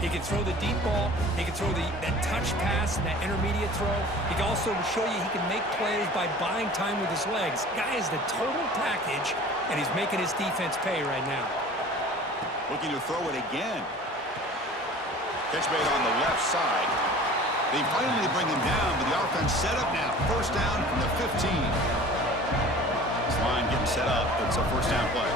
He can throw the deep ball. He can throw that touch pass and that intermediate throw. He can also show you he can make plays by buying time with his legs. Guy is the total package, and he's making his defense pay right now. Looking to throw it again. Catch made on the left side. They finally bring him down, but the offense set up now. First down from the 15. This line getting set up. It's a first down play.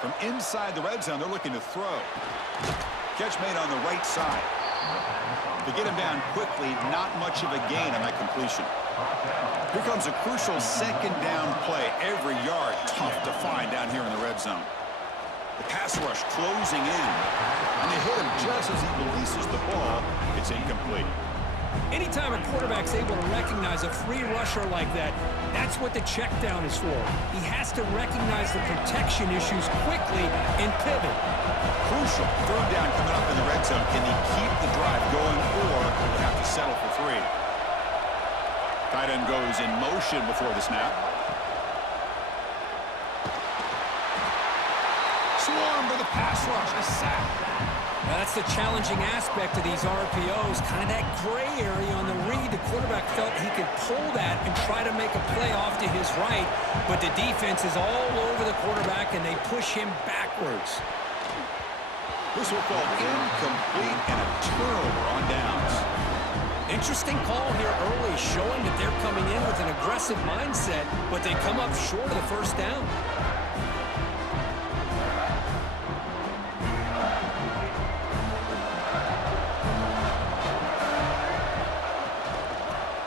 From inside the red zone, they're looking to throw. Catch made on the right side. To get him down quickly, not much of a gain on that completion. Here comes a crucial second down play. Every yard tough to find down here in the red zone. The pass rush closing in. And they hit him just as he releases the ball. It's incomplete. Anytime a quarterback's able to recognize a free rusher like that, that's what the check down is for. He has to recognize the protection issues quickly and pivot. Crucial. Third down coming up in the red zone. Can he keep the drive going, or will he have to settle for 3? Tight end goes in motion before the snap. Swarm for the pass rush. A sack. Now that's the challenging aspect of these RPOs, kind of that gray area on the read. The quarterback felt he could pull that and try to make a play off to his right, but the defense is all over the quarterback, and they push him backwards. This will fall incomplete and a turnover on downs. Interesting call here early, showing that they're coming in with an aggressive mindset, but they come up short of the first down.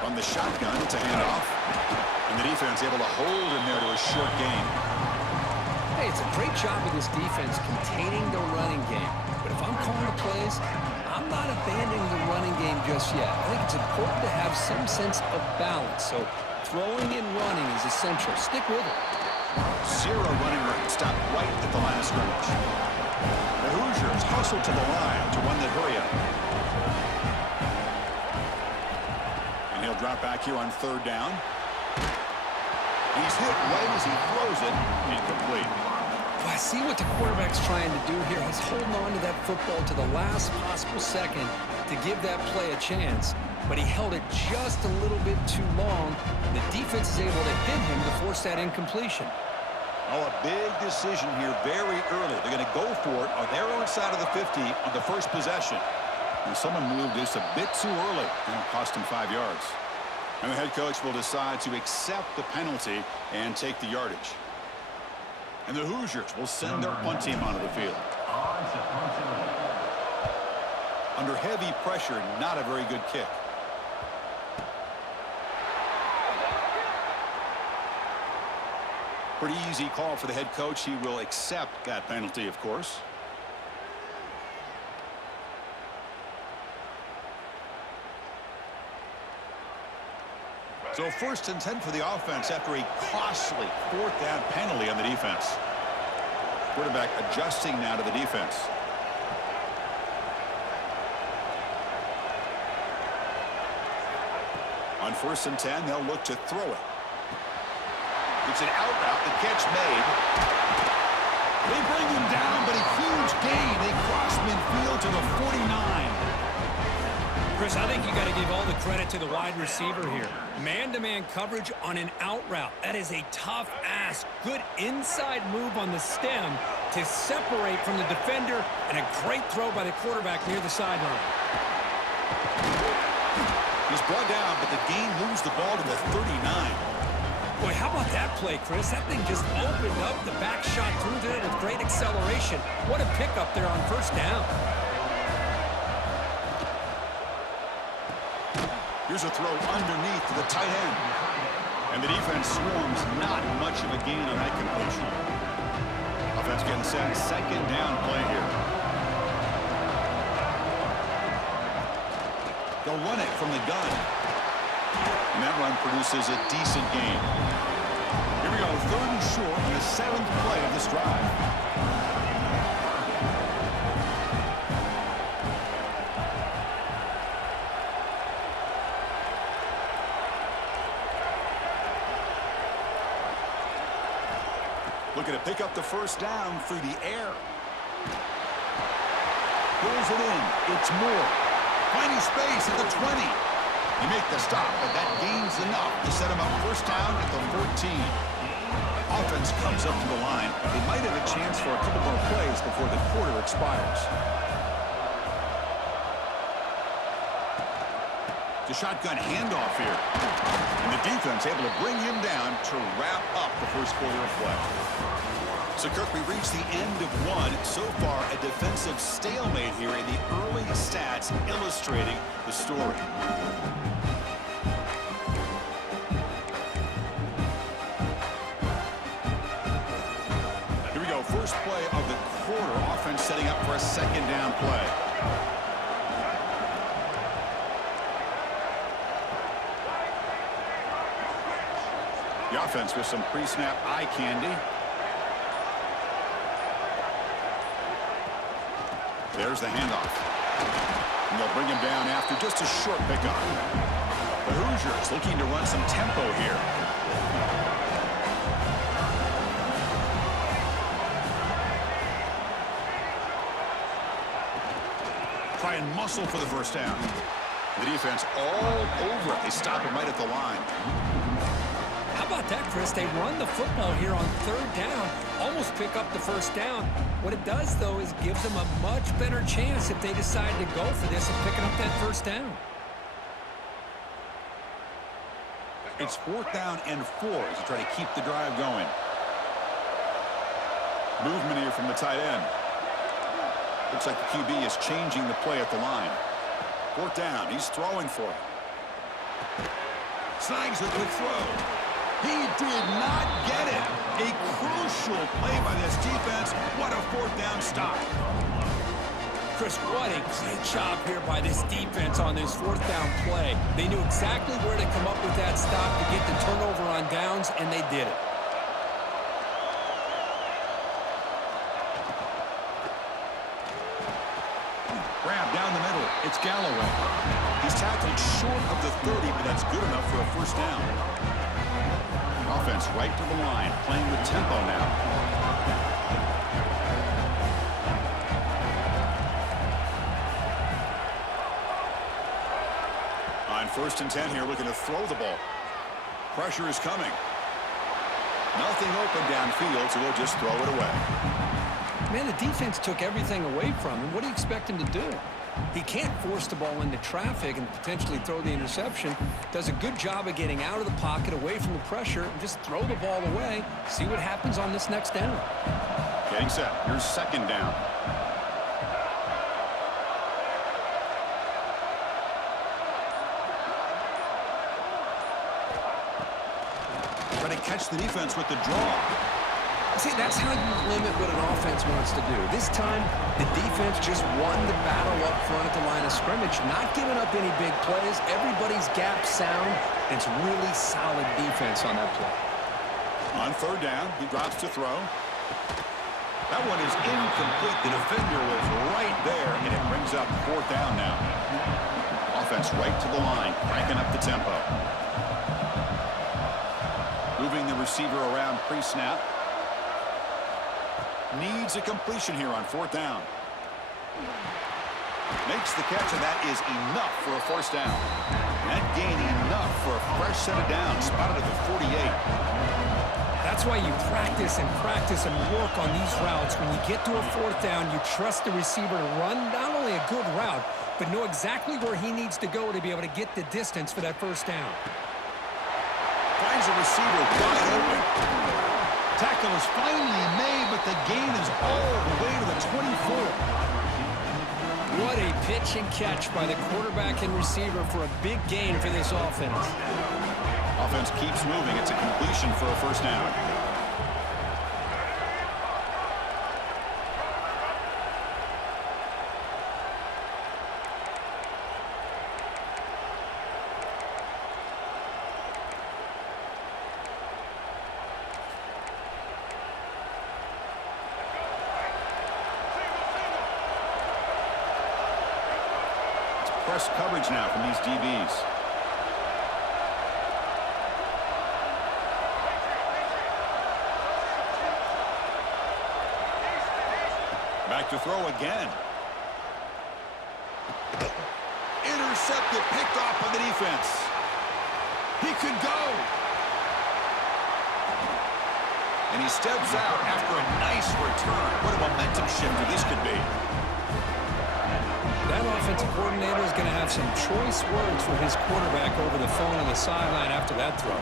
From the shotgun, it's a handoff. And the defense able to hold him there to a short gain. Hey, it's a great job of this defense containing the running game. But if I'm calling the plays, I'm not abandoning the running game just yet. I think it's important to have some sense of balance. So throwing and running is essential. Stick with it. 0 running room. Stop right at the line of scrimmage. The Hoosiers hustle to the line to run the hurry up. And he'll drop back here on third down. He's hit right as he throws it. Incomplete. Well, I see what the quarterback's trying to do here. He's holding on to that football to the last possible second to give that play a chance. But he held it just a little bit too long. The defense is able to hit him to force that incompletion. Oh, a big decision here very early. They're going to go for it on their own side of the 50 on the first possession. And someone moved this a bit too early, and it cost him 5 yards. And the head coach will decide to accept the penalty and take the yardage. And the Hoosiers will send their punt team onto the field. Under heavy pressure, not a very good kick. Pretty easy call for the head coach. He will accept that penalty, of course. So 1st and 10 for the offense after a costly 4th down penalty on the defense. Quarterback adjusting now to the defense. On 1st and 10, they'll look to throw it. It's an out route, the catch made. They bring him down, but a huge gain. They cross midfield to the 49. Chris, I think you got to give all the credit to the wide receiver here. Man-to-man coverage on an out route. That is a tough ask. Good inside move on the stem to separate from the defender, and a great throw by the quarterback near the sideline. He's brought down, but the gain moves the ball to the 39. Boy, how about that play, Chris? That thing just opened up the back shot through there with great acceleration. What a pickup there on first down. Here's a throw underneath to the tight end. And the defense swarms, not much of a gain on that completion. Offense getting set, second down play here. They'll run it from the gun. And that run produces a decent gain. Here we go, 3rd and short on the 7th play of this drive. looking to pick up the first down through the air. Pulls it in. It's Moore. Finding space at the 20. They make the stop, but that gains enough to set him up first down at the 14. Offense comes up to the line. They might have a chance for a couple more plays before the quarter expires. The shotgun handoff here. And the defense able to bring him down to wrap up the first quarter of play. So, Kirk, we reached the end of one. So far, a defensive stalemate here in the early stats illustrating the story. Here we go. First play of the quarter. Offense setting up for a second down play. The offense with some pre-snap eye candy. There's the handoff. And they'll bring him down after just a short pickup. The Hoosiers looking to run some tempo here. Try and muscle for the first down. The defense all over it. They stop him right at the line. How about that, Chris? They run the football here on third down, almost pick up the first down. What it does, though, is gives them a much better chance if they decide to go for this of picking up that first down. It's 4th down and 4 as they try to keep the drive going. Movement here from the tight end. Looks like the QB is changing the play at the line. 4th down. He's throwing for it. Snags a good throw. He did not get it. A crucial play by this defense. What a 4th down stop. Chris, what a great job here by this defense on this 4th down play. They knew exactly where to come up with that stop to get the turnover on downs, and they did it. Grab down the middle. It's Galloway. He's tackled short of the 30, but that's good enough for a first down. Offense right to the line, playing with tempo now. On 1st and 10 here, looking to throw the ball. Pressure is coming. Nothing open downfield, so they'll just throw it away. Man, the defense took everything away from him. What do you expect him to do? He can't force the ball into traffic and potentially throw the interception. Does a good job of getting out of the pocket, away from the pressure, and just throw the ball away. See what happens on this next down. Getting set. Here's 2nd down. Trying to catch the defense with the draw. See, that's how you limit what an offense wants to do. This time, the defense just won the battle up front at the line of scrimmage, not giving up any big plays. Everybody's gap sound. It's really solid defense on that play. On 3rd down, he drops to throw. That one is incomplete. The defender was right there, and it brings up 4th down now. Offense right to the line, cranking up the tempo. Moving the receiver around pre-snap. Needs a completion here on 4th down. Makes the catch, and that is enough for a first down. That gain enough for a fresh set of downs, spotted at the 48. That's why you practice and work on these routes. When you get to a 4th down, you trust the receiver to run not only a good route, but know exactly where he needs to go to be able to get the distance for that first down. Finds a receiver wide open. Tackle is finally made, but the gain is all the way to the 24. What a pitch and catch by the quarterback and receiver for a big gain for this offense. Offense keeps moving. It's a completion for a first down. Press coverage now from these DBs. to throw again. Intercepted, picked off by the defense. He could go. And he steps out after a nice return. What a momentum shifter this could be. That offensive coordinator is going to have some choice words for his quarterback over the phone on the sideline after that throw.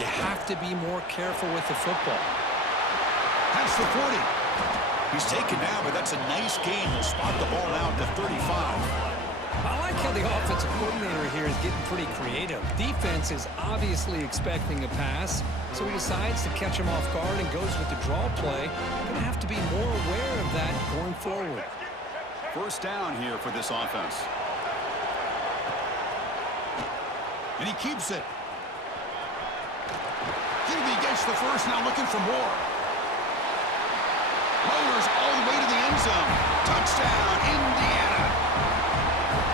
You have to be more careful with the football. That's the 40. He's taken down, but that's a nice gain. He'll spot the ball now at the 35. I like how the offensive coordinator here is getting pretty creative. Defense is obviously expecting a pass, so he decides to catch him off guard and goes with the draw play. Going to have to be more aware of that going forward. First down here for this offense. And he keeps it. Higbee gets the first, now looking for more. Lowers all the way to the end zone. Touchdown, Indiana.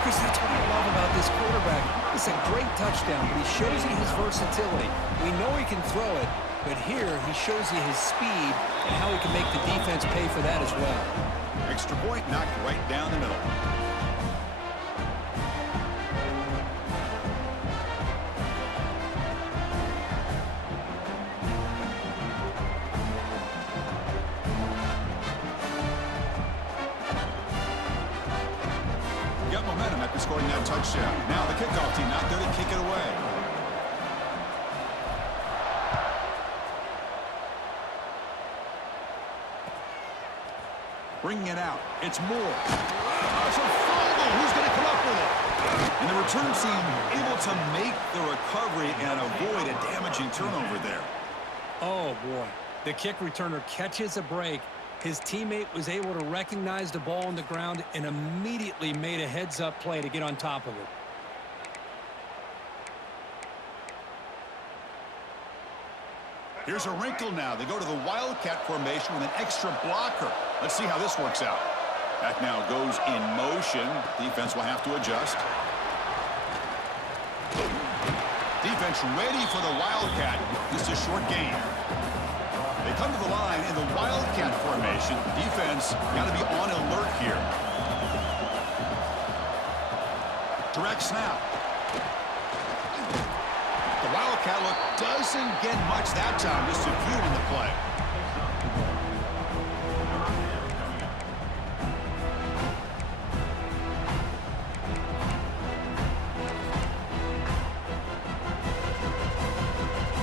Chris, that's what I love about this quarterback. It's a great touchdown, but he shows you his versatility. We know he can throw it, but here he shows you his speed and how he can make the defense pay for that as well. Extra point knocked right down the middle. Got momentum after scoring that touchdown. Now the kickoff team not there to kick it away. Bringing it out. It's Moore. It's a fumble. Who's going to come up with it? And the return team able to make the recovery and avoid a damaging turnover there. Oh, boy. The kick returner catches a break. His teammate was able to recognize the ball on the ground and immediately made a heads-up play to get on top of it. Here's a wrinkle now. They go to the Wildcat formation with an extra blocker. Let's see how this works out. Back now goes in motion. Defense will have to adjust. Defense ready for the Wildcat. Just a short gain. They come to the line in the Wildcat formation. Defense got to be on alert here. Direct snap. The Wildcat look doesn't get much that time. Just a few in the play.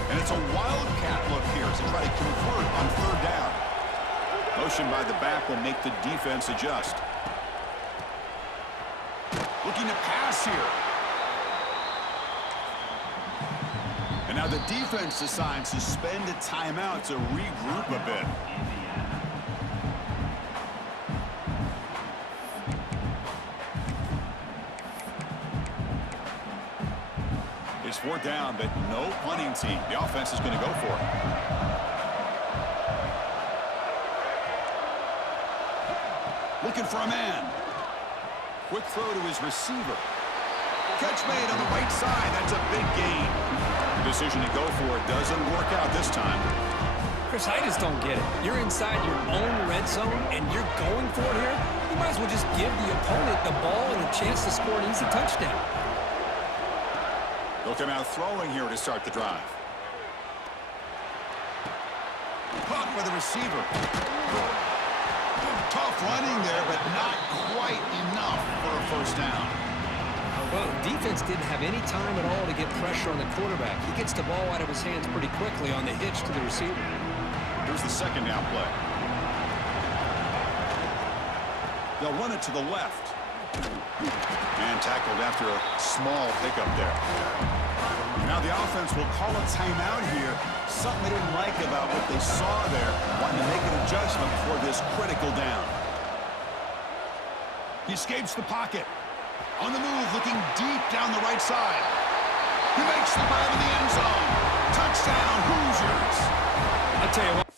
And it's a Wildcat look here as they try to convert on third down. Motion by the back will make the defense adjust. Looking to pass here. And now the defense decides to spend a timeout to regroup a bit. It's fourth down, but no punting team. The offense is going to go for it. Looking for a man. Quick throw to his receiver. Catch made on the right side. That's a big gain. The decision to go for it doesn't work out this time. Chris, I just don't get it. You're inside your own red zone, and you're going for it here? You might as well just give the opponent the ball and a chance to score an easy touchdown. They'll come out throwing here to start the drive. Caught by the receiver. Tough running there, but not quite enough for a first down. Well, the defense didn't have any time at all to get pressure on the quarterback. He gets the ball out of his hands pretty quickly on the hitch to the receiver. Here's the second down play. They'll run it to the left. And tackled after a small pickup there. Now the offense will call a timeout here. Something they didn't like about what they saw there. Wanting to make an adjustment for this critical down. He escapes the pocket. On the move, looking deep down the right side. He makes the grab in the end zone. Touchdown, Hoosiers. I tell you what.